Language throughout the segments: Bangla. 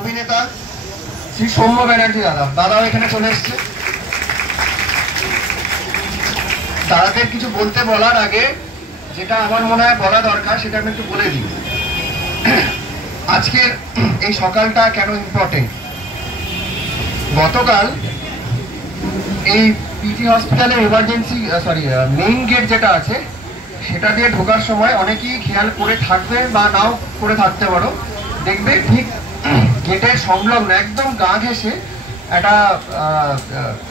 অভিনেতা শ্রী সৌম্য ব্যানার্জি দাদাও এখানে চলে এসছে। দাদাদের কিছু বলার আগে যেটা আমার মনে হয় বলা দরকার সেটা আমি একটু বলে দিই। আজকের এই সকালটা কেন ইম্পর্টেন্ট? গতকাল এই পিজি হসপিটালের এমার্জেন্সি মেইন গেট যেটা আছে সেটা দিয়ে ঢোকার সময় অনেকেই খেয়াল করে থাকবে বা নাও করে থাকতে পারো, দেখবে ঠিক গেটের সংলগ্ন একদম গা ঘেঁষে একটা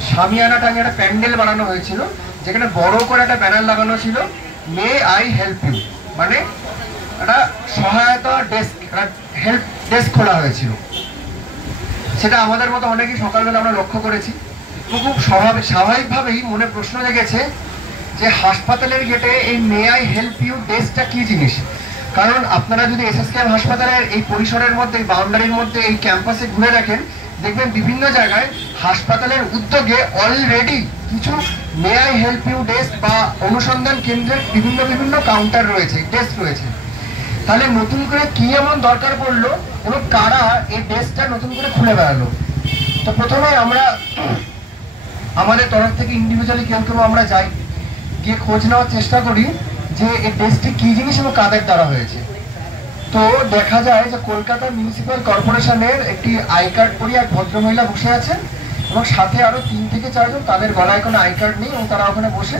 শামিয়ানা টাঙিয়ে একটা প্যান্ডেল বানানো হয়েছিল, যেখানে বড় করে একটা ব্যানার লাগানো ছিল মে আই হেল্প ইউ, মানে একটা সহায়তা ডেস্ক, একটা হেল্প ডেস্ক খোলা হয়েছিল। সেটা আমাদের মতো অনেকেই সকালবেলা আমরা লক্ষ্য করেছি। খুব স্বাভাবিকভাবেই মনে প্রশ্ন জেগেছে যে হাসপাতালের গেটে এই মে আই হেল্প ইউ ডেস্কটা কি জিনিস। কারণ আপনারা যদি এসএসকেএম হাসপাতালের এই পরিসরের মধ্যে, এই বাউন্ডারির মধ্যে, এই ক্যাম্পাসে ঘুরে দেখেন, দেখবেন বিভিন্ন জায়গায় হাসপাতালের উদ্যোগে অলরেডি কিছু may I help you desk বা অনুসন্ধান কেন্দ্রের বিভিন্ন কাউন্টার রয়েছে, ডেস্ক রয়েছে। তাহলে নতুন করে কি এমন দরকার পড়লো এবং কারা এই ডেস্কটা নতুন করে খুলে বেড়ালো? তো প্রথমে আমরা আমাদের তরফ থেকে ইন্ডিভিজুয়ালি কেউ আমরা যাই, গিয়ে খোঁজ নেওয়ার চেষ্টা করি যে এই ডেস্কটি কি জিনিস এবং কাদের দ্বারা হয়েছে। তো দেখা যায় যে কলকাতা মিউনিসিপ্যাল কর্পোরেশনের একটি আই কার্ড পরিয়ে এক ভদ্রমহিলা বসে আছেন এবং সাথে আরো 3 থেকে 4 জন, তাদের গলায় কোনো আই কার্ড নেই এবং তারা ওখানে বসে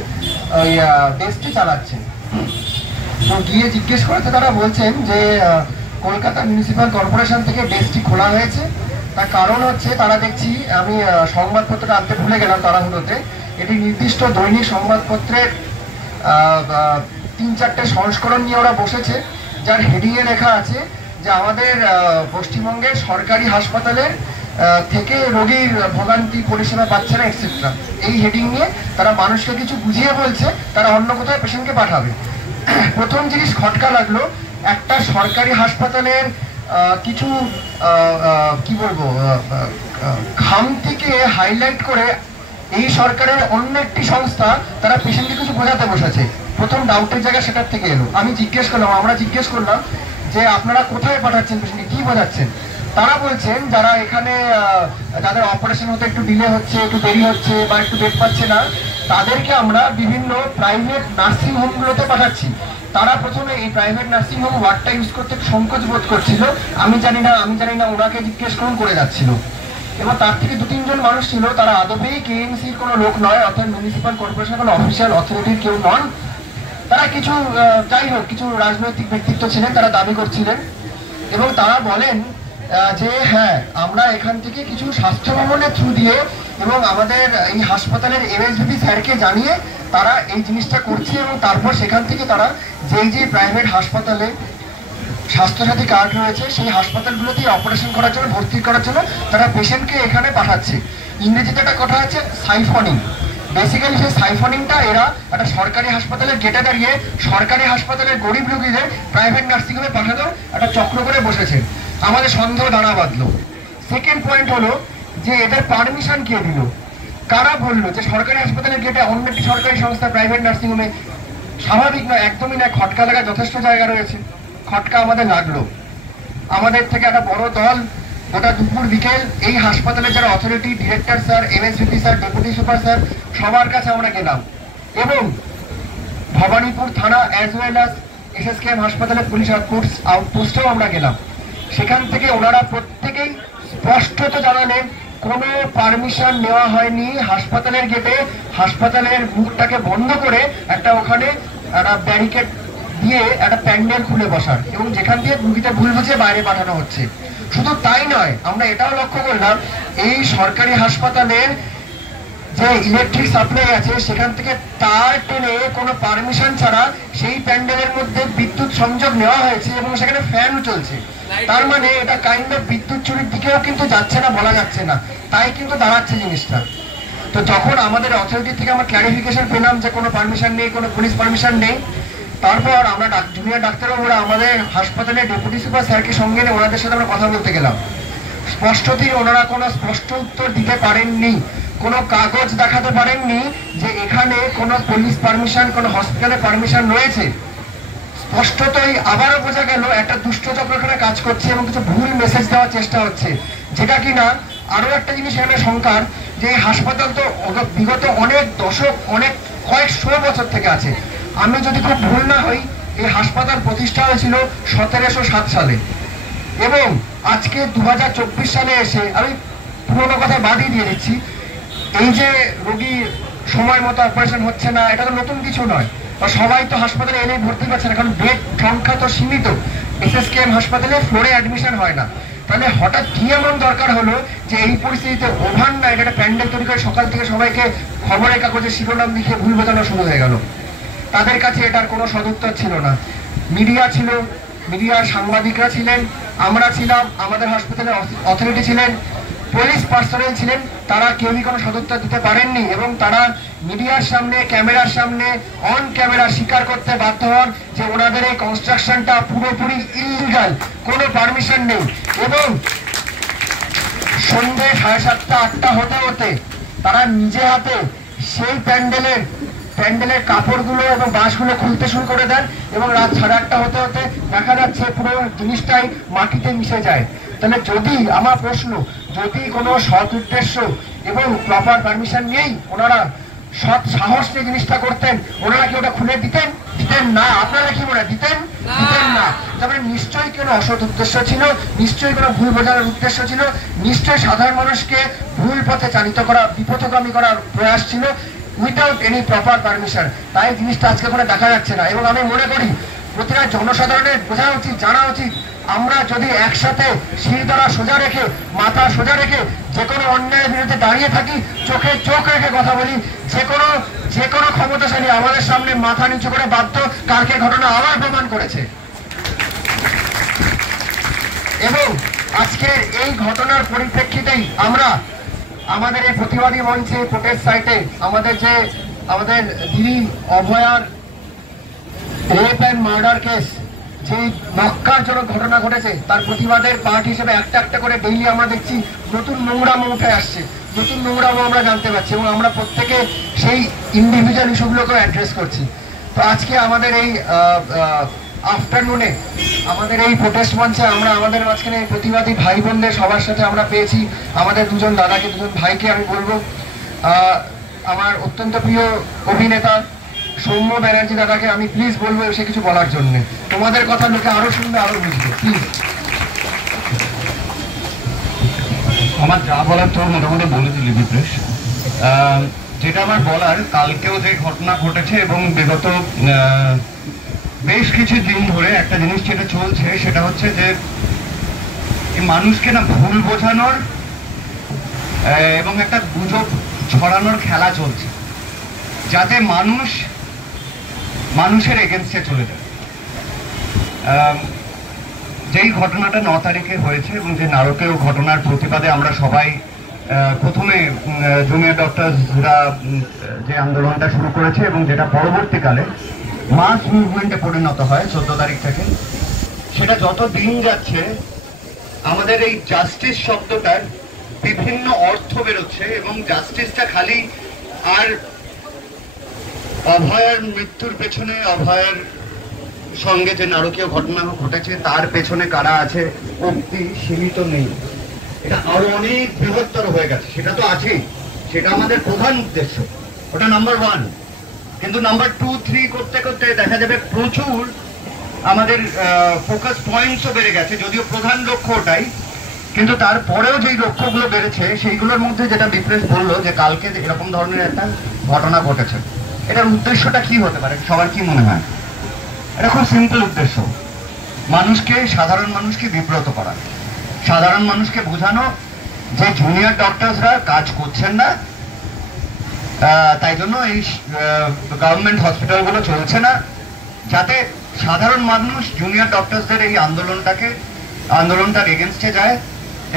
ওই ডেস্কটি চালাচ্ছেন। তো গিয়ে জিজ্ঞেস করতে তারা বলছেন যে কলকাতা মিউনিসিপ্যাল কর্পোরেশন থেকে ডেস্কটি খোলা হয়েছে। তার কারণ হচ্ছে তারা দেখছি, আমি সংবাদপত্রটা আনতে ভুলে গেলাম তাড়াহুড়োতে, এটি নির্দিষ্ট দৈনিক সংবাদপত্রের 3-4টে সংস্করণ নিয়ে ওরা বসেছে, যার হেডিংয়ে লেখা আছে যে আমাদের পশ্চিমবঙ্গের সরকারি হাসপাতালের থেকে রোগীর ভোগান্তি পরিষেবা পাচ্ছে না এটসেট্রা। এই হেডিং নিয়ে তারা মানুষকে কিছু বুঝিয়ে বলছে তারা অন্য কোথাও পেশেন্টকে পাঠাবে। প্রথম জিনিস খটকা লাগলো, একটা সরকারি হাসপাতালের কিছু কি বলবো খামতিকে হাইলাইট করে এই সরকারের অন্য একটি সংস্থা তারা পেশেন্টকে কিছু বোঝাতে বসেছে। প্রথম ডাউটের জায়গা সেটার থেকে এলো। আমরা জিজ্ঞেস করলাম যে আপনারা কোথায় পাঠাচ্ছেন পেশেন্টকে, কি বোঝাচ্ছেন? তারা বলছেন যারা এখানে যাদের অপারেশন হতে একটু ডিলে হচ্ছে, একটু দেরি হচ্ছে বা একটু বেড পাচ্ছে না, তাদেরকে আমরা বিভিন্ন প্রাইভেট নার্সিং হোমগুলোতে পাঠাচ্ছি। তারা প্রথমে এই প্রাইভেট নার্সিং হোম ওয়ার্ডটা ইউজ করতে সংকোচ বোধ করছিল। আমি জানি না ওনাকে জিজ্ঞেস করে যাচ্ছিল। এবং তার থেকে 2-3 জন মানুষ ছিল, তারা আদবেই কেএমসির কোনো লোক নয়, অর্থাৎ মিউনিসিপ্যাল কর্পোরেশন কোনো অফিসিয়াল অথরিটির কেউ নন। তারা কিছু যাই হোক কিছু রাজনৈতিক ব্যক্তিত্ব ছিলেন, তারা দাবি করছিলেন এবং তারা বলেন যে হ্যাঁ আমরা এখান থেকে কিছু স্বাস্থ্য ভবনের থ্রু দিয়ে এবং আমাদের এই হাসপাতালের এমএসভিপি স্যারকে জানিয়ে তারা এই জিনিসটা করছে এবং তারপর সেখান থেকে তারা যে প্রাইভেট হাসপাতালে স্বাস্থ্যসাথী কার্ড রয়েছে সেই হাসপাতালগুলোতে অপারেশন করার জন্য, ভর্তি করার জন্য তারা পেশেন্টকে এখানে পাঠাচ্ছে। ইংরেজিতে একটা কথা আছে সাইফনিং। বেসিক্যালি সেই সাইফনিংটা এরা একটা সরকারি হাসপাতালের গেটে দাঁড়িয়ে সরকারি হাসপাতালের গরিব রোগীদের প্রাইভেট নার্সিংহোমে পাঠানোর একটা চক্র করে বসেছে। আমাদের সন্দেহ দানা বাঁধলো। সেকেন্ড পয়েন্ট হলো যে এদের পারমিশন কে দিল, কারা বললো যে সরকারি হাসপাতালের গেটে অন্য একটি সরকারি সংস্থা প্রাইভেট নার্সিংহোমে? স্বাভাবিক নয়, একদমই না। খটকা লাগার যথেষ্ট জায়গা রয়েছে। খটকা আমাদের লাগলো। আমাদের থেকে একটা বড় দল গোটা দুপুর বিকেল এই হাসপাতালের যারা authority, director sir, MSVP sir, deputy super sir, সবার কাছে আমরা গেলাম এবং ভবানীপুর থানা অ্যাজ ওয়েল অ্যাজ এসএসকেএম হাসপাতালের পুলিশ আউটপোস্টেও আমরা গেলাম। সেখান থেকে ওনারা প্রত্যেকেই স্পষ্টত জানালেন কোনো পারমিশন নেওয়া হয়নি। হাসপাতালের গেটে হাসপাতালের মুখটাকে বন্ধ করে একটা ওখানে একটা ব্যারিকেড দিয়ে একটা প্যান্ডেল খুলে বসার এবং যেখান দিয়ে রুগীটা ভুল বুঝে বাইরে পাঠানো হচ্ছে। শুধু তাই নয়, আমরা এটাও লক্ষ্য করলাম এই সরকারি হাসপাতালের যে ইলেকট্রিক সাপ্লাই আছে সেখান থেকে তার টেনে কোনো পারমিশন ছাড়া সেই প্যান্ডেলের মধ্যে বিদ্যুৎ সংযোগ নেওয়া হয়েছে এবং সেখানে ফ্যানও চলছে। তার মানে এটা কাইন্ড অফ বিদ্যুৎ চুরির দিকেও কিন্তু যাচ্ছে না, বলা যাচ্ছে না। তাই কিন্তু দাঁড়াচ্ছে জিনিসটা। তো যখন আমাদের অথরিটি থেকে আমরা ক্লারিফিকেশন পেলাম যে কোনো পারমিশন নেই, কোনো পুলিশ পারমিশন নেই, তারপর আমরা জুনিয়র ডাক্তারবাবুরা আমাদের হাসপাতালে ডেপুটি সুপার স্যারকে সঙ্গে নিয়ে ওনাদের সাথে আমরা কথা বলতে গেলাম। স্পষ্টতই ওনারা কোনো স্পষ্ট উত্তর দিতে পারেননি, কোনো কাগজ দেখাতে পারেননি যে এখানে কোনো পুলিশ পারমিশন, কোনো হসপিটালের পারমিশন রয়েছে। স্পষ্টতই আবারও বোঝা গেল একটা দুষ্ট চক্রখানা কাজ করছে এবং কিছু ভুল মেসেজ দেওয়ার চেষ্টা হচ্ছে, যেটা কিনা আরো একটা জিনিস এখানে শঙ্কার, যে এই হাসপাতাল তো বিগত অনেক দশক, অনেক কয়েকশো বছর থেকে আছে। আমি যদি খুব ভুল না হই, এই হাসপাতাল প্রতিষ্ঠা হয়েছিল 1707 সালে এবং আজকে 2024 সালে এসে, আমি পুরোনো কথা বাদই দিয়ে দিচ্ছি, এই যে রোগী সময় মতো অপারেশন হচ্ছে না, এটা তো নতুন কিছু নয়। বা সবাই তো হাসপাতালে এনে ভর্তি পাচ্ছে না, কারণ বেড সংখ্যা তো সীমিত। SSKM হাসপাতালে ফ্লোরে অ্যাডমিশন হয় না। তাহলে হঠাৎ কি এমন দরকার হলো যে এই পরিস্থিতিতে ওভারনাইট একটা প্যান্ডেল তৈরি করে সকাল থেকে সবাইকে খবরের কাগজে শিরোনাম লিখে ভুল বোঝানো শুরু হয়ে গেল? তাদের কাছে এটার কোনো সদুত্তর ছিল না। মিডিয়া ছিল, মিডিয়ার সাংবাদিকরা ছিলেন, আমরা ছিলাম, আমাদের হাসপাতালের অথরিটি ছিলেন, পুলিশ পার্সোনাল ছিলেন, তারা কেউই কোনো সদুত্তর দিতে পারেননি এবং তারা মিডিয়ার সামনে, ক্যামেরার সামনে, অন ক্যামেরা স্বীকার করতে বাধ্য হন যে ওনাদের এই কনস্ট্রাকশনটা পুরোপুরি ইললিগাল, কোনো পারমিশন নেই। এবং সন্ধ্যে 7:30, 8টা হতে হতে তারা নিজে হাতে সেই প্যান্ডেলের কাপড়গুলো এবং বাঁশগুলো খুলতে শুরু করে দেন এবং রাত 8:30 হতে হতে দেখা যাচ্ছে পুরো জিনিসটাই মাটিতে মিশে যায়। তাহলে যদি, আমার প্রশ্ন, যদি কোনো সৎ উদ্দেশ্য এবং প্রপার পারমিশন নিয়েই ওনারা সৎ সাহস নিয়ে জিনিসটা করতেন, ওনারা কি ওটা খুলে দিতেন? দিতেন না। আপনারা কি মনে দিতেন? দিতেন না। তারপরে নিশ্চয়ই কোনো অসৎ উদ্দেশ্য ছিল, নিশ্চয়ই কোনো ভুল বোঝানোর উদ্দেশ্য ছিল, নিশ্চয়ই সাধারণ মানুষকে ভুল পথে চালিত করা, বিপথগামী করার প্রয়াস ছিল, উইদাউট এনি প্রপার পারমিশন। তাই জিনিসটা আজকে করে দেখা যাচ্ছে না। এবং আমি মনে করি প্রতিটা জনসাধারণের বোঝা উচিত, জানা উচিত, আমরা যদি একসাথে শিরদাঁড়া সোজা রেখে, মাথা সোজা রেখে যে কোনো অন্যায়ের বিরুদ্ধে দাঁড়িয়ে থাকি, চোখে চোখ রেখে কথা বলি, যে কোনো ক্ষমতাশালী আমাদের সামনে মাথা নিচু করে বাধ্য কালকের ঘটনা আবার প্রমাণ করেছে। এবং আজকের এই ঘটনার পরিপ্রেক্ষিতেই আমরা আমাদের এই প্রতিবাদী মঞ্চে, প্রোটেস্ট সাইটে আমাদের দিদি অভয়ার রেপ অ্যান্ড মার্ডার কেস, যে মক্কারজনক ঘটনা ঘটেছে, তার প্রতিবাদের পার্ট হিসেবে একটা একটা করে ডেইলি আমরা দেখছি নতুন নোংরামো উঠে আসছে, নতুন নোংরামো আমরা জানতে পারছি এবং আমরা প্রত্যেকে সেই ইন্ডিভিজুয়াল ইস্যুগুলোকে অ্যাড্রেস করছি। তো আজকে আমাদের এই আফটারনুনে আমাদের এই প্রোটেস্ট মঞ্চে আমরা আমাদের মাঝখানে প্রতিবাদী ভাই বোনদের সবার সাথে আমরা পেয়েছি আমাদের দুজন দাদাকে, দুজন ভাইকে। আমি বলবো আমার অত্যন্ত প্রিয় অভিনেতা সৌম্য ব্যানার্জি দাদাকে আমি প্লিজ বলবো এসে কিছু বলার জন্য। তোমাদের কথা লোকে আরো শুনবে, আরো বুঝবে, প্লিজ। আমার যা বলার তো মোটামুটি বলে দিলি বিপ্রেশ। যেটা আমার বলার, কালকেও যে ঘটনা ঘটেছে এবং বিগত বেশ কিছু দিন ধরে একটা জিনিস যেটা চলছে সেটা হচ্ছে যে মানুষকে না ভুল বোঝানোর এবং একটা গুজব ছড়ানোর খেলা চলছে, যাতে মানুষের এগেনস্টে চলে যায়। যেই ঘটনাটা 9 তারিখে হয়েছে এবং যে নারকীয় ঘটনার প্রতিবাদে আমরা সবাই প্রথমে জুনিয়র ডক্টরসরা যে আন্দোলনটা শুরু করেছে এবং যেটা পরবর্তীকালে মাস মুভমেন্টে পরিণত হয় 14 তারিখ থেকে, সেটা যত দিন যাচ্ছে আমাদের এই জাস্টিস শব্দটার বিভিন্ন অর্থ বেরোচ্ছে এবং জাস্টিসটা খালি আর অভয়ার মৃত্যুর পেছনে, অভয়ার সঙ্গে যে নারকীয় ঘটনা ঘটেছে তার পেছনে কারা আছে অব্দি সীমিত নেই। এটা আরো অনেক বৃহত্তর হয়ে গেছে, সেটা তো আছেই, সেটা আমাদের প্রধান উদ্দেশ্য, ওটা নাম্বার 1। কিন্তু নাম্বার 2, 3 করতে করতে দেখা যাবে প্রচুর আমাদের ফোকাস পয়েন্টসও বেড়ে গেছে, যদিও প্রধান লক্ষ্য ওটাই, কিন্তু তারপরেও যেই লক্ষ্যগুলো বেড়েছে সেইগুলোর মধ্যে যেটা বিপ্রেশ বললো যে কালকে এরকম ধরনের একটা ঘটনা ঘটেছে, এটার উদ্দেশ্যটা কি হতে পারে? সবার কি মনে হয়? এটা খুব সিম্পল উদ্দেশ্য, সাধারণ মানুষকে বিব্রত করা, সাধারণ মানুষকে বোঝানো যে জুনিয়র ডক্টরসরা কাজ করছেন না, তাই জন্য এই গভর্নমেন্ট হসপিটালগুলো চলছে না, যাতে সাধারণ মানুষ জুনিয়র ডক্টরসদের এই আন্দোলনটার এগেনস্টে যায়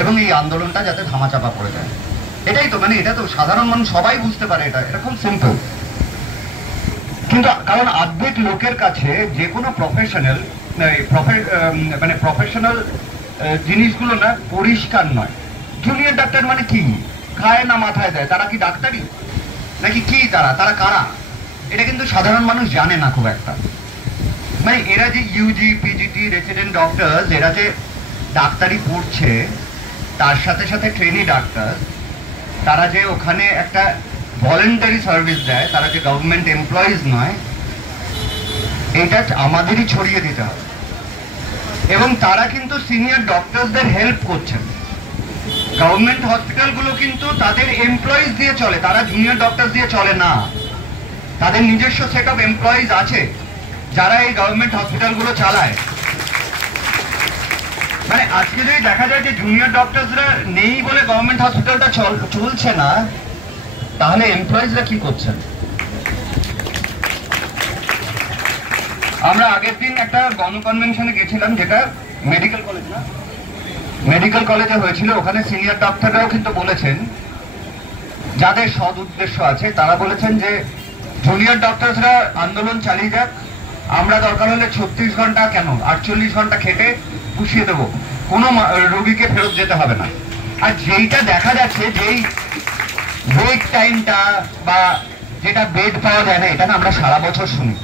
এবং এই আন্দোলনটা যাতে ধামাচাপা পড়ে যায়। এটাই তো, মানে এটা তো সাধারণ মানুষ সবাই বুঝতে পারে, এটা খুব সিম্পল। কিন্তু কারণ অর্ধেক লোকের কাছে যে কোনো প্রফেশনাল জিনিসগুলো না পরিষ্কার নয়। জুনিয়র ডাক্তার মানে কি, খায় না মাথায় দেয়, তারা কি ডাক্তারি নাকি কি, তারা কারা, এটা কিন্তু সাধারণ মানুষ জানে না খুব একটা। মানে এরা যে ইউজি পিজিটি রেসিডেন্ট ডক্টরস, এরা যে ডাক্তারি পড়ছে তার সাথে সাথে ট্রেনি ডাক্তার, তারা যে ওখানে একটা ভলেন্টারি সার্ভিস দেয়, তারা যে গভর্নমেন্ট এমপ্লয়িজ নয়, এটা আমাদেরই ছড়িয়ে দিতে হবে। এবং তারা কিন্তু সিনিয়র ডক্টরসদের হেল্প করছেন। গভর্নমেন্ট হসপিটালগুলো কিন্তু তাদের এমপ্লয়িজ দিয়ে চলে, তারা জুনিয়র ডক্টর দিয়ে চলে না। তাদের নিজস্ব সেট অফ এমপ্লয়িজ আছে যারা এই গভর্নমেন্ট হসপিটালগুলো চালায়। মানে আজকে যদি দেখা যায় যে জুনিয়র ডক্টরসরা নেই বলে গভর্নমেন্ট হসপিটালটা চলছে না, তাহলে এমপ্লয়িজরা কি করছেন? আমরা আগের দিন একটা গণকনভেনশনে গেছিলাম, যেটা মেডিকেল কলেজ না, মেডিকেল কলেজে হয়েছিল। ওখানে সিনিয়র ডক্টররাও কিন্তু বলেছেন, যাদের সৎ উদ্দেশ্য আছে, তারা বলেছেন যে জুনিয়র ডক্টরসরা আন্দোলন চালিয়ে যাক, আমরা দরকার হলে 36 ঘন্টা কেন 48 ঘন্টা খেটে পুষিয়ে দেবো, কোনো রোগীকে ফেরত যেতে হবে না। আর যেইটা দেখা যাচ্ছে, যেই ওয়েট টাইমটা বা যেটা বেড পাওয়া যায় না, এটা না আমরা সারা বছর শুনি।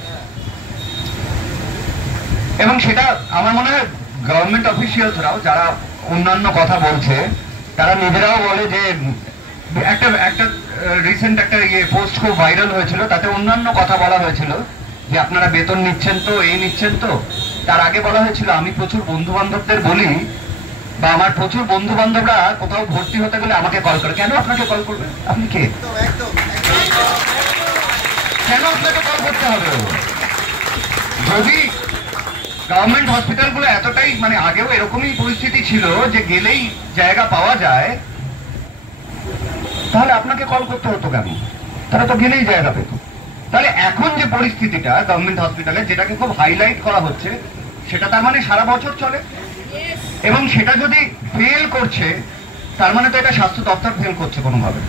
এবং সেটা আমার মনে হয় গভর্নমেন্ট অফিসিয়ালসরাও যারা অন্যান্য কথা বলছে, তারা নিজেরাও বলে যে একটা রিসেন্ট একটা পোস্ট খুব ভাইরাল হয়েছিল, তাতে অন্যান্য কথা বলা হয়েছিল যে আপনারা বেতন নিচ্ছেন তো, এই নিচ্ছেন তো। তার আগে বলা হয়েছিল, আমি প্রচুর বন্ধু বান্ধবদের বলি, বা আমার প্রচুর বন্ধু বান্ধবরা কোথাও ভর্তি হতে গেলে আমাকে কল করে। কেন আপনাকে কল করবে? আপনি কে? কেন আপনাকে কল করতে হবে? যদি গভর্নমেন্ট হসপিটালগুলো এতটাই, মানে আগেও এরকমই পরিস্থিতি ছিল যে গেলেই জায়গা পাওয়া যায়, তাহলে আপনাকে কল করতে হতো কেন? তারা তো গেলেই জায়গা পেত। তাহলে এখন যে পরিস্থিতিটা গভর্নমেন্ট হসপিটালে, যেটাকে খুব হাইলাইট করা হচ্ছে, সেটা তার মানে সারা বছর চলে। এবং সেটা যদি ফেল করছে, তার মানে তো এটা স্বাস্থ্য দপ্তর ফেল করছে কোনোভাবে।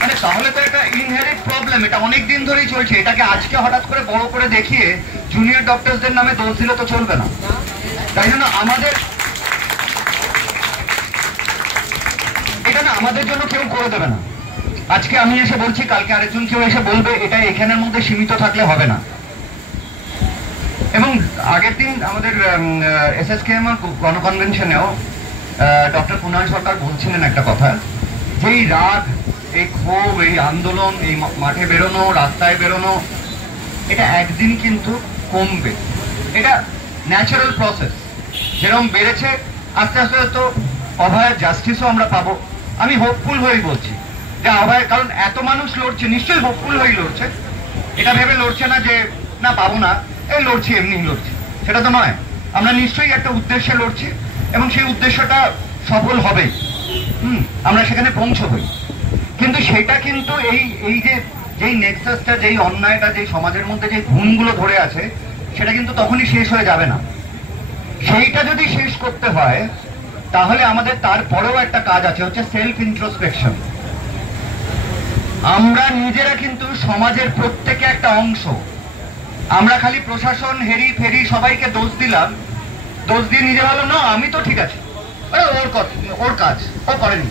মানে তাহলে তো এটা ইনহেরিট প্রবলেম, এটা অনেক দিন ধরেই চলছে। এটাকে আজকে হঠাৎ করে বড় করে দেখিয়ে জুনিয়র ডক্টরসদের নামে দোষ দিলে তো চলবে না। তাই জন্য আমাদের এটা না আমাদের জন্য কেউ করে দেবে না। আজকে আমি এসে বলছি, কালকে আরেকজন কেউ এসে বলবে, এটা এখানের মধ্যে সীমিত থাকলে হবে না। এবং আগের দিন আমাদের SSKM গণকনভেনশনেও ডক্টর কুণাল সরকার বলছিলেন একটা কথা, যে এই রাগ, এই ক্ষোভ, এই আন্দোলন, এই মাঠে বেরোনো, রাস্তায় বেরোনো, এটা একদিন কিন্তু কমবে। এটা ন্যাচারাল প্রসেস। যেরকম বেড়েছে, আস্তে আস্তে তো অভয়ের জাস্টিসও আমরা পাবো। আমি হোপফুল হয়েই বলছি যে অভয়, কারণ এত মানুষ লড়ছে, নিশ্চয়ই হোপফুল হয়েই লড়ছে। এটা ভেবে লড়ছে না যে না পাবো না, এই লড়ছি, এমনি লড়ছি, সেটা তো নয়। আমরা নিশ্চয়ই একটা উদ্দেশ্যে লড়ছি এবং সেই উদ্দেশ্যটা সফল হবেই। আমরা সেখানে পৌঁছবই। কিন্তু সেটা কিন্তু এই যে যেই নেক্সাসটা, যেই অন্যায়টা, যেই সমাজের মধ্যে যে গুণগুলো ধরে আছে, সেটা কিন্তু তখনই শেষ হয়ে যাবে না। সেইটা যদি শেষ করতে হয়, তাহলে আমাদের তারপরেও একটা কাজ আছে, হচ্ছে সেলফ ইন্ট্রোস্পেকশন। আমরা নিজেরা কিন্তু সমাজের প্রত্যেকে একটা অংশ। আমরা খালি প্রশাসন, হেরি ফেরি সবাইকে দোষ দিলাম, দোষ দিয়ে নিজে ভালো না, আমি তো ঠিক আছে, ওর কাজ ও করেনি,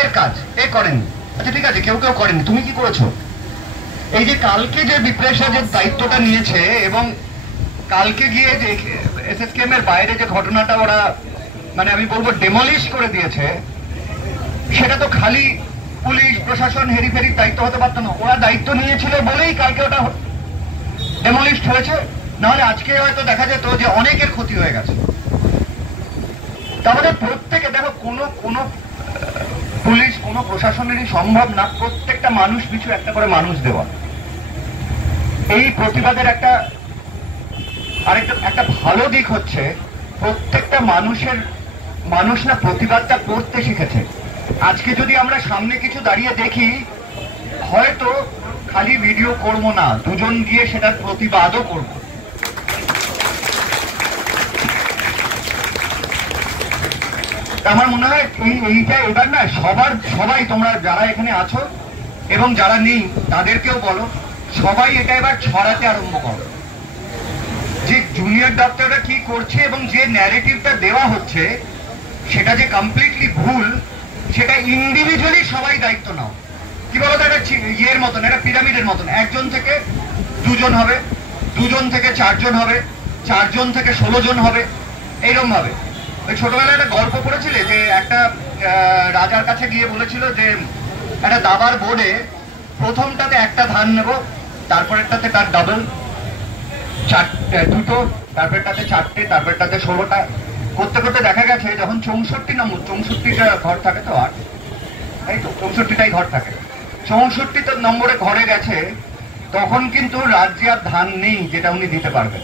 এর কাজ এ করেনি, আচ্ছা ঠিক আছে, কেউ কেউ করেনি, তুমি কি করেছো? এই যে কালকে যে বিপ্রেশা যে দায়িত্বটা নিয়েছে, এবং কালকে গিয়ে যে SSKM এর বাইরে যে ঘটনাটা ওরা, মানে আমি বলবো ডেমলিশ করে দিয়েছে, সেটা তো খালি পুলিশ প্রশাসন হেরিফেরির দায়িত্ব হতে পারতো না। ওরা দায়িত্ব নিয়েছিল বলেই কালকে ওটা ডেমলিশড হয়েছে, নাহলে আজকে হয়তো দেখা যেত যে অনেকের ক্ষতি হয়ে গেছে। তাহলে প্রত্যেকে দেখো, কোনো পুলিশ, কোনো প্রশাসনেরই সম্ভব না প্রত্যেকটা মানুষ পিছু একটা করে মানুষ দেওয়া। এই প্রতিবাদের একটা ভালো দিক হচ্ছে, প্রত্যেকটা মানুষ না প্রতিবাদটা করতে শিখেছে। আজকে যদি আমরা সামনে কিছু দাঁড়িয়ে দেখি, হয়তো খালি ভিডিও করব না, দুজন গিয়ে সেটার প্রতিবাদও করব। আমার মনে হয় এইটা এবার না সবাই তোমরা যারা এখানে আছো এবং যারা নেই তাদেরকেও বলো, সবাই এটা এবার ছড়াতে আরম্ভ করো যে জুনিয়র ডক্টররা কি করছে, এবং যে ন্যারেটিভটা দেওয়া হচ্ছে সেটা যে কমপ্লিটলি ভুল, সেটা ইন্ডিভিজুয়ালি সবাই দায়িত্ব নাও। কি বলতো, একটা ইয়ের মতন, একটা পিরামিডের মতন, 1 জন থেকে 2 জন হবে, 2 জন থেকে 4 জন হবে, 4 জন থেকে 16 জন হবে, এইরকম ভাবে। ওই ছোটবেলায় একটা গল্প পড়েছিলে যে একটা রাজার কাছে গিয়ে বলেছিল যে একটা দাবার বোর্ডে প্রথমটাতে একটা ধান নেব, তারপরেরটাতে তার ডাবল, 2টো, তারপরেরটাতে 4টে, তারপরেরটাতে 16টা, করতে করতে দেখা গেছে যখন 64 নম্বর, 64টা ঘর থাকে তো, আর তাই তো 64টাই ঘর থাকে, 64 নম্বরে ঘরে গেছে, তখন কিন্তু রাজ্যে আর ধান নেই যেটা উনি দিতে পারবেন।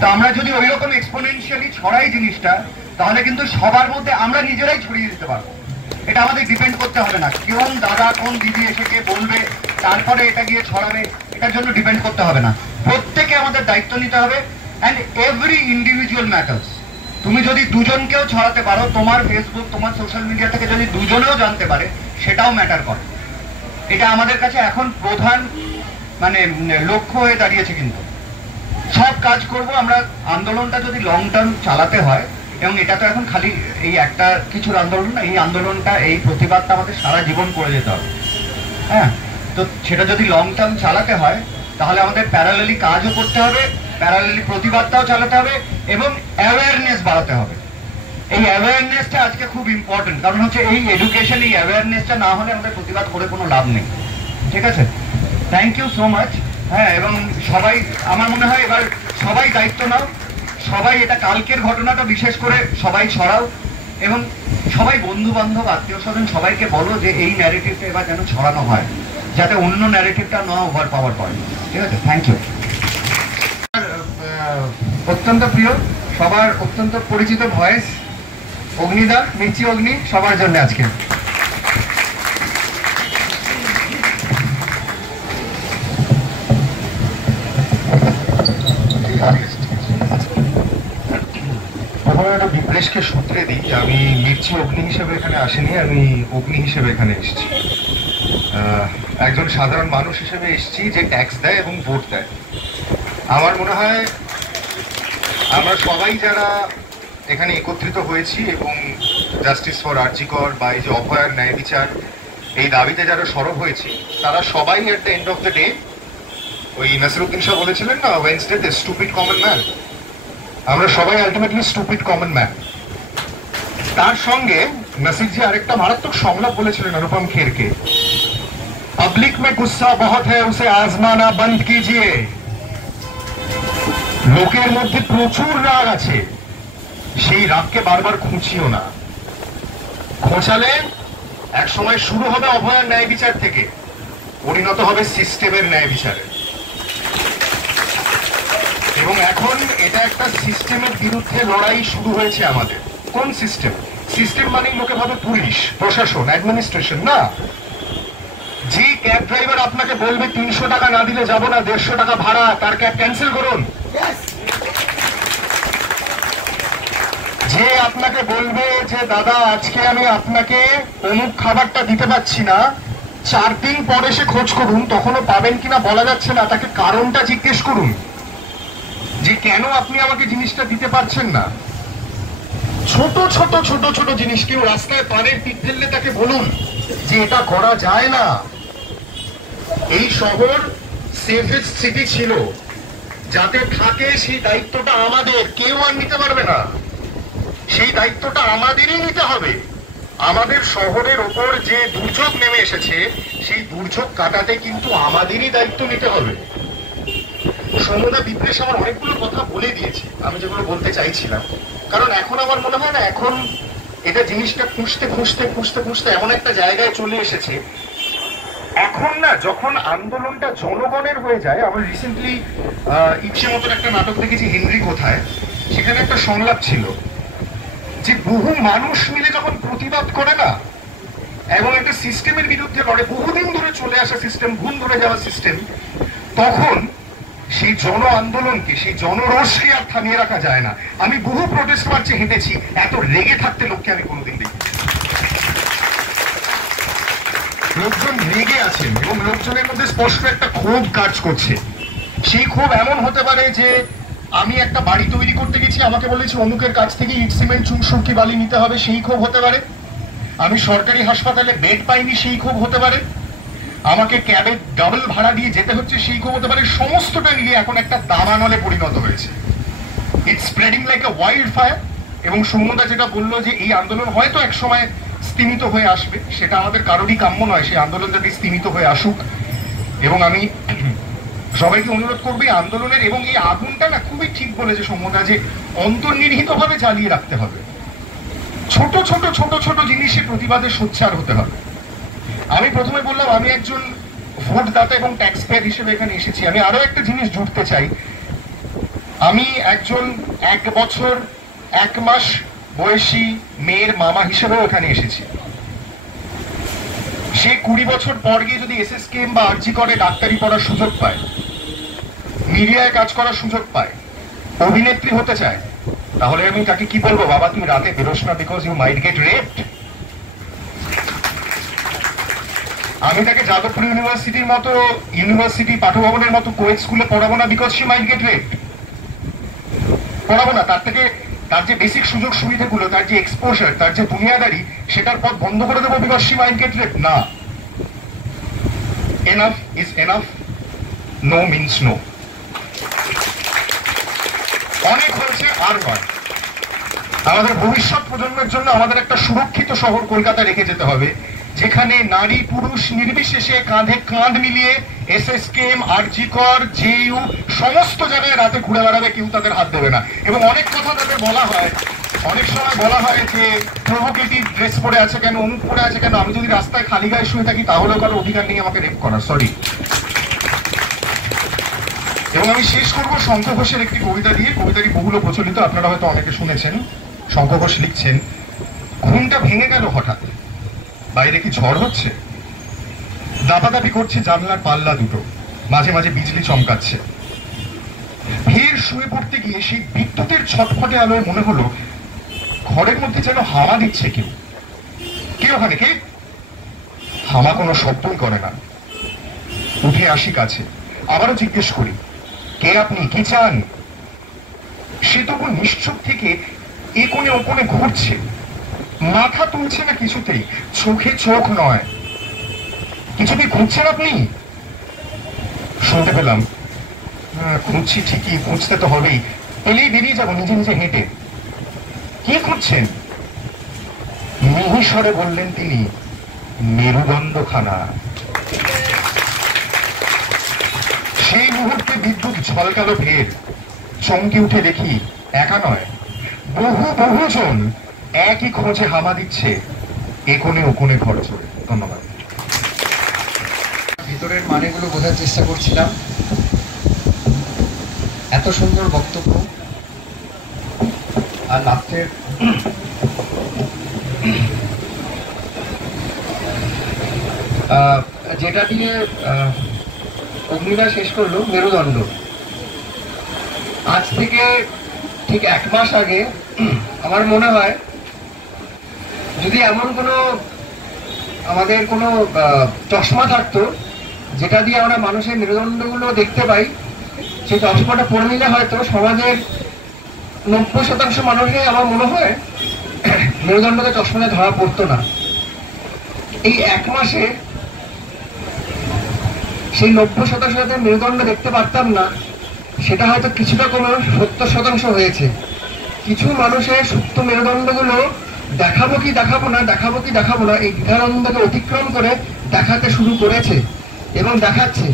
তো আমরা যদি ওই রকম এক্সপোনেনশিয়ালি ছড়াই জিনিসটা, তাহলে কিন্তু সবার মধ্যে আমরা নিজেরাই ছড়িয়ে দিতে পারবো। এটা আমাদের ডিপেন্ড করতে হবে না কোন দাদা কোন দিদি এসে কে বলবে তারপরে এটা গিয়ে ছড়াবে, এটার জন্য ডিপেন্ড করতে হবে না। প্রত্যেকে আমাদের দায়িত্ব নিতে হবে, অ্যান্ড এভরি ইন্ডিভিজুয়াল ম্যাটার্স। তুমি যদি 2 জনকেও ছড়াতে পারো, তোমার ফেসবুক তোমার সোশ্যাল মিডিয়া থেকে যদি 2 জনেও জানতে পারে, সেটাও ম্যাটার করে। এটা আমাদের কাছে এখন প্রধান লক্ষ্য হয়ে দাঁড়িয়েছে। কিন্তু সব কাজ করব আমরা, আন্দোলনটা যদি লং টার্ম চালাতে হয়, এবং এটা তো এখন খালি এই একটা কিছুর আন্দোলন না, এই আন্দোলনটা, এই প্রতিবাদটা আমাদের সারা জীবন করে যেতে হবে। হ্যাঁ, তো সেটা যদি লং টার্ম চালাতে হয়, তাহলে আমাদের প্যারালালি কাজও করতে হবে, প্যারালালি প্রতিবাদটাও চালাতে হবে, এবং অ্যাওয়ারনেস বাড়াতে হবে। এই অ্যাওয়ারনেসটা আজকে খুব ইম্পর্টেন্ট, কারণ হচ্ছে এই এডুকেশন, এই অ্যাওয়ারনেসটা না হলে আমাদের প্রতিবাদ করে কোনো লাভ নেই। ঠিক আছে, থ্যাংক ইউ সো মাচ। হ্যাঁ, এবং সবাই, আমার মনে হয় এবার সবাই দায়িত্ব নাও, সবাই এটা কালকের ঘটনাটা বিশেষ করে সবাই ছড়াও, এবং সবাই বন্ধু বান্ধব আত্মীয় স্বজন সবাইকে বলো যে এই ন্যারেটিভটা এবার যেন ছড়ানো হয়, যাতে অন্য ন্যারেটিভটা না ওভার পাওয়ার পড়ে। ঠিক আছে, থ্যাংক ইউ। অত্যন্ত প্রিয়, সবার অত্যন্ত পরিচিত ভয়েস, অগ্নিদা, মির্চি অগ্নি, সবার জন্য আজকে। বিপ্লেশকে সূত্রে দিই, আমি মির্চি অগ্নি হিসেবে এখানে আসিনি, আমি অগ্নি হিসেবে এখানে এসেছি। একজন সাধারণ মানুষ হিসেবে এসেছি যে ট্যাক্স দেয় এবং ভোট দেয়। আমার মনে হয় আমরা সবাই যারা এখানে একত্রিত হয়েছি এবং জাস্টিস ফর আরজি কর বা এই যে অভয়ার ন্যায় বিচার, এই দাবিতে যারা সরব হয়েছি, তারা সবাই at the end of the day, ওই নাসিরুদ্দিন শাহ বলেছিলেন না, Wednesday the stupid common man, আমরা সবাই আলটিমেটলি স্টুপিড কমন ম্যান। তার সঙ্গে নাসিরজি আরেকটা মারাত্মক সংলাপ বলেছিলেন অনুপম খেরকে, পাবলিক মে গুসা বহুত হ্যায় উসে আজমানা বন্ধ কিজিয়ে। লোকের মধ্যে প্রচুর রাগ আছে, সেই রাগকে বারবার খুঁচিও না, খোঁচালে এক সময় শুরু হবে অভয়ার ন্যায় বিচার থেকে, পরিণত হবে সিস্টেমের ন্যায় বিচারে। এবং এখন এটা একটা সিস্টেমের বিরুদ্ধে লড়াই শুরু হয়েছে আমাদের। কোন সিস্টেম? সিস্টেম মানেই লোকে ভাবে পুলিশ, প্রশাসন, অ্যাডমিনিস্ট্রেশন না। যে ক্যাব ড্রাইভার আপনাকে বলবে 300 টাকা না দিলে যাব না, 150 টাকা ভাড়া, তার ক্যাব ক্যান্সেল করুন। যে আপনাকে বলবে যে দাদা আজকে আমি আপনাকে অমুক খাবারটা দিতে পারছি না, 4 দিন পরে এসে খোঁজ করুন, তখনও পাবেন কিনা বলা যাচ্ছে না, তাকে কারণটা জিজ্ঞেস করুন যে কেন আপনি আমাকে জিনিসটা দিতে পারছেন না। ছোট ছোট ছোট ছোট জিনিস, কেউ রাস্তায় পানের পিক ফেললে তাকে বলুন যে এটা করা যায় না। এই শহর সেফেস্ট সিটি ছিল, যাতে থাকে সেই দায়িত্বটা আমাদের, কেউ আর নিতে পারবে না। সেই দায়িত্বটা আমাদেরই নিতে হবে। আমাদের শহরের ওপর যে দুর্যোগ নেমে এসেছে, সেই দুর্যোগ কাটাতে কিন্তু আমাদেরই দায়িত্ব নিতে হবে। সমদা বিপ্লেশ আমার অনেকগুলো কথা বলে দিয়েছে আমি যেগুলো বলতে চাইছিলাম, কারণ এখন আমার মনে হয় না, এখন এটা জিনিসটা খুঁজতে খুঁজতে খুঁজতে খুঁজতে এমন একটা জায়গায় চলে এসেছে, এখন না যখন আন্দোলনটা জনগণের হয়ে যায়। আমরা রিসেন্টলি ইচ্ছে মতন একটা নাটক দেখেছি, হেনরি কোথায়, সেখানে একটা সংলাপ ছিল যে বহু মানুষ মিলে যখন প্রতিবাদ করে না এবং একটা সিস্টেমের বিরুদ্ধে লড়ে, বহুদিন ধরে চলে আসা সিস্টেম, ঘুম ধরে যাওয়া সিস্টেম, তখন সেই জন আন্দোলনকে, সেই জনরোষকে আর থামিয়ে রাখা যায় না। আমি বহু প্রোটেস্ট মার্চে হেঁটেছি, এত রেগে থাকতে লোককে আমি কোনোদিন দেখি। লোকজন রেগে আছেন এবং লোকজনের মধ্যে স্পষ্ট একটা ক্ষোভ কাজ করছে। সেই ক্ষোভ এমন হতে পারে যে আমি একটা বাড়ি তৈরি করতে গেছি, আমাকে বলেছে অমুকের কাছ থেকে ইট সিমেন্ট চুনসুরকি বালি নিতে হবে, সেই ক্ষোভ হতে পারে। আমি সরকারি হাসপাতালে বেড পাইনি, সেই ক্ষোভ হতে পারে। আমাকে ক্যাবে ডাবল ভাড়া দিয়ে যেতে হচ্ছে, সেই ক্ষমতা মানে সমস্তটা মিলিয়ে এখন একটা দাবানলে পরিণত হয়েছে। It's spreading like a wild fire. এবং সৌম্যদা যেটা বললো যে এই আন্দোলন হয়তো এক সময় স্তিমিত হয়ে আসবে, সেটা আমাদের কারোরই কাম্য নয়। সেই আন্দোলন যাতে স্তিমিত হয়ে আসুক, এবং আমি সবাইকে অনুরোধ করবো এই আন্দোলনের এবং এই আগুনটা না, খুবই ঠিক বলেছে সৌম্যদা, যে অন্তর্নিহিতভাবে জ্বালিয়ে রাখতে হবে। ছোট ছোট ছোট ছোট জিনিসে প্রতিবাদে সোচ্চার হতে হবে। আমি প্রথমে বললাম আমি একজন ভোটদাতা এবং ট্যাক্স পেয়ার হিসেবে এখানে এসেছি। আমি আরো একটা জিনিস জুড়তে চাই, আমি একজন 1 বছর 1 মাস বয়সী মেয়ের মামা হিসেবেও এখানে এসেছি। সে 20 বছর পর গিয়ে যদি SSKM বা আরজি করে ডাক্তারি পড়ার সুযোগ পায়, মিডিয়ায় কাজ করার সুযোগ পায়, অভিনেত্রী হতে চায়, তাহলে আমি তাকে কি বলবো, বাবা তুমি রাতে বেরোস না because you might get raped? আমি তাকে যাদবপুর ইউনিভার্সিটির মতো ইউনিভার্সিটি পাঠভবনের মতো কোয়েট স্কুলে পড়াবো না because she might get raped? পড়াবো না। তার যে বেসিক সুযোগ সুবিধাগুলো, তার যে এক্সপোজার, তার যে দুনিয়াদারি, সেটার পথ বন্ধ করে দেবো because she might get raped? না। Enough is enough, no means no. অনেক হয়েছে, আর নয়। আমাদের ভবিষ্যৎ প্রজন্মের জন্য আমাদের একটা সুরক্ষিত শহর কলকাতা রেখে যেতে হবে, যেখানে নারী পুরুষ নির্বিশেষে কাঁধে কাঁধ মিলিয়ে SSKM, আরজি কর, JU সমস্ত জায়গায় রাতে ঘুরে বেড়াবে, কেউ তাদের হাত দেবে না। এবং অনেক কথা তাদের বলা হয়, অনেক সময় বলা হয় যে প্রভোকেটিভ ড্রেস পরে আছে কেন, অমুক পরে আছে কেন। আমি যদি রাস্তায় খালি গায়ে শুয়ে থাকি তাহলেও কারো অধিকার নেই আমাকে রেপ করার, সরি। এবং আমি শেষ করবো শঙ্খ ঘোষের একটি কবিতা দিয়ে। কবিতাটি বহুল প্রচলিত, আপনারা হয়তো অনেকে শুনেছেন। শঙ্খ ঘোষ লিখছেন, ঘুমটা ভেঙে গেল হঠাৎ, বাইরে কি ঝড় হচ্ছে? দাপাদাপি করছে জানলার পাল্লা দুটো, মাঝে মাঝে বিজলি চমকাচ্ছে। ফের শুয়ে পড়তে গিয়ে সেই বিদ্যুতের ছটফটে আলোয় মনে হলো ঘরের মধ্যে যেন হাওয়া দিচ্ছে কেউ। কে ওখানে? কে? হাওয়া কোনো শব্দই করে না। উঠে আসি কাছে, আবারও জিজ্ঞেস করি, কে আপনি, কি চান? সে তবু নিশ্চুপ থেকে এ কোণে ও কোণে ঘুরছে, মাথা তুলছে না কিছুতেই, চোখে চোখ নয়। কিছুতেই খুঁজছেন আপনি? শুনতে পেলাম, খুঁজছি ঠিকই, খুঁজতে তো হবেই, এলেই বেরিয়ে যাবো নিজে নিজে হেঁটে। কি খুঁজছেন? মিহিস্বরে বললেন তিনি, মেরুদণ্ডখানা। সেই মুহূর্তে বিদ্যুৎ ঝলকালো ফের। চমকে উঠে দেখি একা নয়, বহু বহুজন একই খোঁজে হামা দিচ্ছে এ কোণে ও কোণে ঘর চড়ে। ধন্যবাদ। ভিতরের মানেগুলো বোঝার চেষ্টা করছিলাম। এত সুন্দর বক্তব্য, আর লাস্টের যেটা দিয়ে অগ্নিদা শেষ করলো, মেরুদণ্ড। আজ থেকে ঠিক 1 মাস আগে আমার মনে হয় যদি এমন কোনো আমাদের কোনো চশমা থাকতো যেটা দিয়ে আমরা মানুষের মেরুদণ্ডগুলো দেখতে পাই, সেই চশমাটা পরে নিলে হয়তো সমাজের 90% মানুষই আমার মনে হয় মেরুদণ্ডকে চশমাতে ধরা পড়তো না। এই 1 মাসে সেই 90% মেরুদণ্ড দেখতে পারতাম না, সেটা হয়তো কিছুটা কমে 70% হয়েছে। কিছু মানুষের সুপ্ত মেরুদণ্ডগুলো দেখাবো কি দেখাবো না এই দ্বিধাদ্বন্দ্বকে অতিক্রম করে দেখাতে শুরু করেছে এবং দেখাচ্ছে।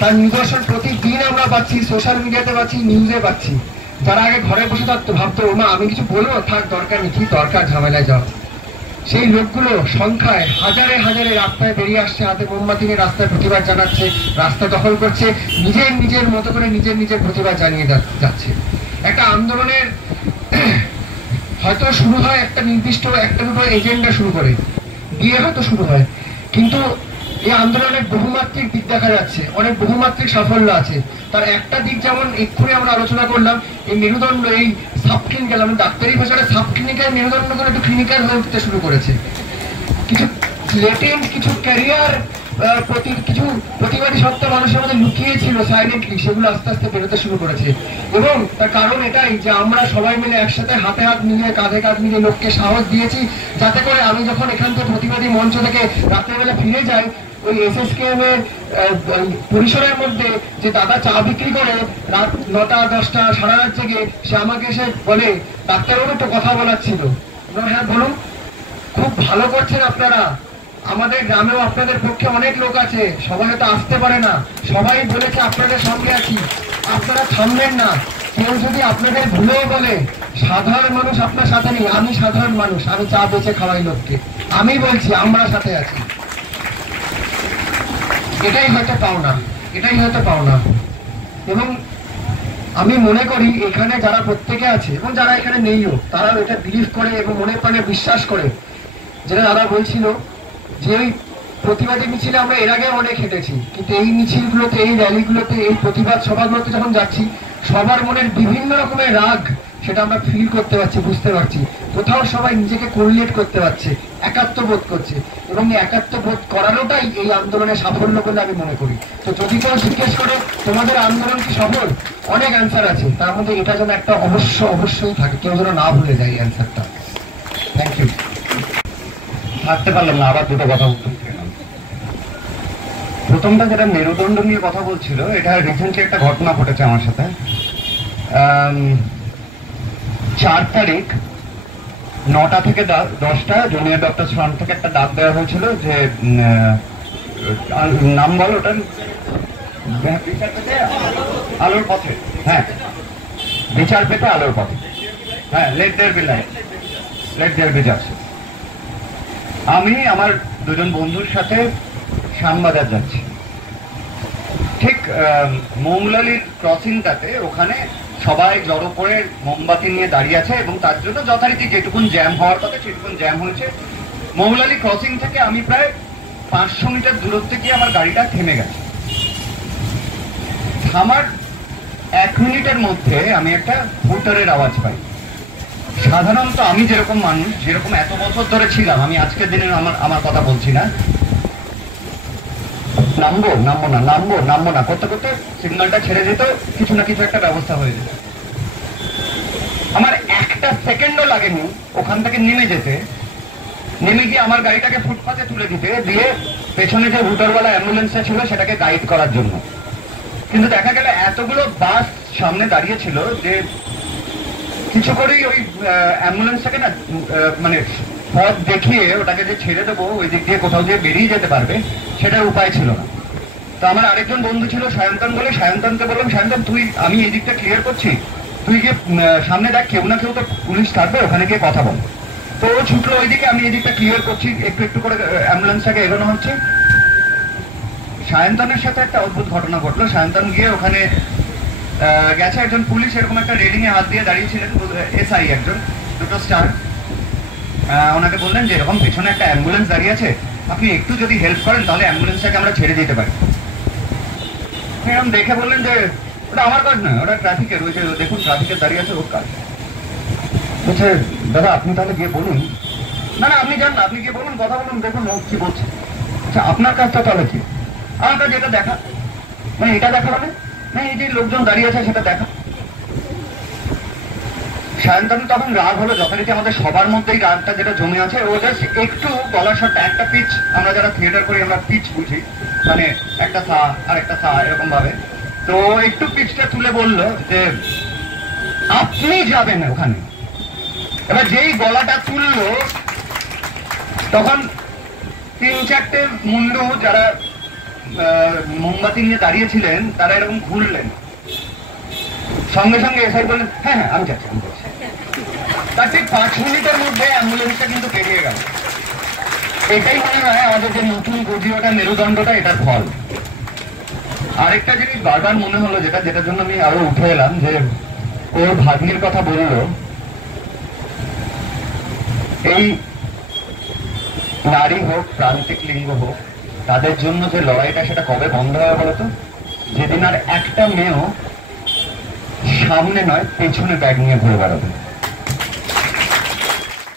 তার নিদর্শন প্রতিদিন আমরা পাচ্ছি, সোশ্যাল মিডিয়াতে পাচ্ছি, নিউজে পাচ্ছি। যারা আগে ঘরে বসে থাকতো, ভাবতো ওমা আমি কিছু বলবো, থাক দরকার নেই, কি দরকার ঝামেলায় যাও, সেই লোকগুলো সংখ্যায় হাজারে হাজারে রাস্তায় বেরিয়ে আসছে, হাতে মোমবাতি নিয়ে রাস্তায় প্রতিবাদ জানাচ্ছে, রাস্তা দখল করছে, নিজের মতো করে নিজের প্রতিবাদ জানিয়ে যাচ্ছে। একটা আন্দোলনের হয়তো শুরু হয় একটা নির্দিষ্ট একটা দুটো এজেন্ডা শুরু করে দিয়ে হয়তো শুরু হয়, কিন্তু এই আন্দোলনের বহুমাত্রিক দিক দেখা যাচ্ছে, অনেক বহুমাত্রিক সাফল্য আছে। তার একটা দিক যেমন এক্ষুনি আমরা আলোচনা করলাম, এই মেরুদণ্ড, এই সাবক্লিনিক্যাল, আমরা ডাক্তারি ভাষায় সাবক্লিনিক্যাল মেরুদণ্ডগুলো একটু ক্লিনিক্যাল হয়ে উঠতে শুরু করেছে। কিছু লেটেন্ট, কিছু ক্যারিয়ার, কিছু প্রতিবাদী সত্তা মানুষের মধ্যে লুকিয়ে ছিল সাইলেন্টলি, সেগুলো আস্তে আস্তে বেরোতে শুরু করেছে। এবং তার কারণ এটাই যে আমরা সবাই মিলে একসাথে হাতে হাত মিলিয়ে, কাঁধে কাঁধ মিলিয়ে লোককে সাহস দিয়েছি, যাতে করে আমি যখন এখান থেকে প্রতিবাদী মঞ্চ থেকে রাতের বেলা ফিরে যাই, ওই SSKM এর পরিসরের মধ্যে যে দাদা চা বিক্রি করে রাত 9টা 10টা সারা রাত জেগে, সে আমাকে এসে বলে ডাক্তারবাবু তো কথা বলার ছিল। হ্যাঁ বলুন। খুব ভালো করছেন আপনারা। আমাদের গ্রামেও আপনাদের পক্ষে অনেক লোক আছে, সবাই হয়তো আসতে পারে না, সবাই বলেছে আপনাদের সঙ্গে আছি, আপনারা থামবেন না। কেউ যদি আপনাদের ভুলেও বলে সাধারণ মানুষ আপনার সাথে নেই, আমি সাধারণ মানুষ, আমি চা বেচে খাওয়াই লোককে, আমি বলছি আমরা সাথে আছি। এটাই হয়তো পাওনা, এটাই হয়তো পাওনা। এবং আমি মনে করি এখানে যারা প্রত্যেকে আছে এবং যারা এখানে নেইও, তারাও এটা বিলিভ করে এবং মনে প্রাণে বিশ্বাস করে। যেটা দাদা বলছিল যে ওই প্রতিবাদী মিছিলে আমরা এর আগে অনেক হেঁটেছি, কিন্তু এই মিছিলগুলোতে, এই র্যালিগুলোতে, এই প্রতিবাদ সভাগুলোতে যখন যাচ্ছি, সবার মনের বিভিন্ন রকমের রাগ সেটা আমরা ফিল করতে পারছি, বুঝতে পারছি। কোথাও সবাই নিজেকে কোরিলেট করতে পারছে, একাত্মবোধ করছে, এবং এই একাত্মবোধ করানোটাই এই আন্দোলনের সাফল্য বলে আমি মনে করি। তো যদি কেউ জিজ্ঞেস করে তোমাদের আন্দোলন কি সফল, অনেক অ্যান্সার আছে, তার মধ্যে এটা যেন একটা অবশ্যই থাকে, কেউ যেন না ভুলে যায় এই অ্যান্সারটা। Thank you. থাকতে পারলাম না, আবার দুটো কথা উত্তর দিলাম। প্রথমটা যেটা মেরুদণ্ড নিয়ে কথা বলছিল, এটা রিসেন্টলি একটা ঘটনা ঘটেছে আমার সাথে। 4 তারিখ 9টা থেকে 10টা জুনিয়র ডক্টর ফ্রন্ট থেকে একটা ডাক দেওয়া হয়েছিল যে নাম বলো ওটার, আলোর পথে। হ্যাঁ, বিচার পেতে আলোর পথে। হ্যাঁ, let there be light, let there be justice. আমি আমার দুজন বন্ধুর সাথে শ্যামবাজার যাচ্ছি। ঠিক মৌলালির ক্রসিংটাতে ওখানে সবাই জড়ো করে মোমবাতি নিয়ে দাঁড়িয়ে আছে, এবং তার জন্য যথারীতি যেটুকুন জ্যাম হওয়ার কথা সেটুকুন জ্যাম হয়েছে। মৌলালি ক্রসিং থেকে আমি প্রায় 500 মিটার দূরত্বে গিয়ে আমার গাড়িটা থেমে গেছে। থামার 1 মিনিটের মধ্যে আমি একটা হুটারের আওয়াজ পাই। সাধারণত আমি যেরকম মানুষ, যেরকম এত বছর ধরে ছিলাম, আমি আজকের দিনে আমার কথা বলছি না, নামবো না করতে করতে সিগন্যালটা ছেড়ে যেত, কিছু না কিছু একটা ব্যবস্থা হয়ে যেত। আমার একটা সেকেন্ডও লাগেনি ওখান থেকে নেমে যেতে, নেমে গিয়ে আমার গাড়িটাকে ফুটপাতে তুলে দিতে, দিয়ে পেছনে যে হুটারওয়ালা অ্যাম্বুলেন্সটা ছিল সেটাকে গাইড করার জন্য। কিন্তু দেখা গেল এতগুলো বাস সামনে দাঁড়িয়ে ছিল যে কিছু করেই ওই অ্যাম্বুলেন্সটাকে না, মানে পথ দেখিয়ে ওটাকে যে ছেড়ে দেবো ওই দিক দিয়ে কোথাও দিয়ে বেরিয়ে যেতে পারবে, সেটার উপায় ছিল না। তো আমার আরেকজন বন্ধু ছিল সায়ন্তন বলে, সায়ন্তনকে বললাম সায়ন্তন আমি এই দিকটা ক্লিয়ার করছি, তুই গিয়ে সামনে দেখ, কেউ না কেউ তো পুলিশ থাকবে, ওখানে গিয়ে কথা বল। তো ও ছুটলো ওইদিকে, আমি এই দিকটা ক্লিয়ার করছি, একটু একটু করে অ্যাম্বুলেন্সটাকে এগোনো হচ্ছে। সায়ন্তনের সাথে একটা অদ্ভুত ঘটনা ঘটলো। সায়ন্তন গিয়ে ওখানে গেছে, একজন পুলিশ এরকম একটা রেলিং এ হাত দিয়ে দাঁড়িয়েছিলেন, SI একজন, 2টো স্টার। ওনাকে বললেন যে এরকম পেছনে একটা অ্যাম্বুলেন্স দাঁড়িয়ে আছে, আপনি একটু যদি হেল্প করেন তাহলে অ্যাম্বুলেন্সটাকে আমরা ছেড়ে দিতে পারি। এরকম দেখে বললেন যে ওটা আমার কাজ নয়, ওটা ট্রাফিকের, ওই যে দেখুন ট্রাফিকের দাঁড়িয়ে আছে, ওর কাজ। বলছে দাদা আপনি তাহলে গিয়ে বলুন। না আপনি যান না, আপনি গিয়ে বলুন, কথা বলুন, দেখুন ও কি বলছে। আচ্ছা আপনার কাজটা তাহলে কি? আমার কাজ এটা দেখা, মানে এটা দেখা, মানে না এই যে লোকজন দাঁড়িয়ে আছে সেটা দেখা। সায়ন্তন তখন রাগ হলো, যথারীতি আমাদের সবার মধ্যেই রাগটা যেটা জমে আছে, ও জাস্ট একটু গলার সাথে একটা পিচ, আমরা যারা থিয়েটার করি আমরা পিচ বুঝি, মানে একটা থা আর একটা থা এরকম ভাবে। তো একটু পিচটা তুলে বললো যে আপনি যাবেন ওখানে। এবার যেই গলাটা তুললো তখন 3-4টে মুন্ডু যারা মোমবাতি নিয়ে দাঁড়িয়েছিলেন তারা এরকম ঘুরলেন, সঙ্গে সঙ্গে এসআই বললেন হ্যাঁ আমি যাচ্ছি। তার ঠিক 5 মিনিটের মধ্যে অ্যাম্বুলেন্সটা কিন্তু বেরিয়ে গেল। এটাই মনে হয় আমাদের যে নতুন গজি ওঠা মেরুদণ্ডটা, এটার ফল। আরেকটা জিনিস বারবার মনে হলো, যেটার জন্য আমি আরো উঠে এলাম, যে ওর ভাগ্নির কথা বললো, এই নারী হোক প্রান্তিক লিঙ্গ হোক, তাদের জন্য যে লড়াইটা সেটা কবে বন্ধ হয় বলতো? যেদিন আর একটা মেয়েও সামনে নয় পেছনে ব্যাগ নিয়ে ঘুরে বেড়াবে।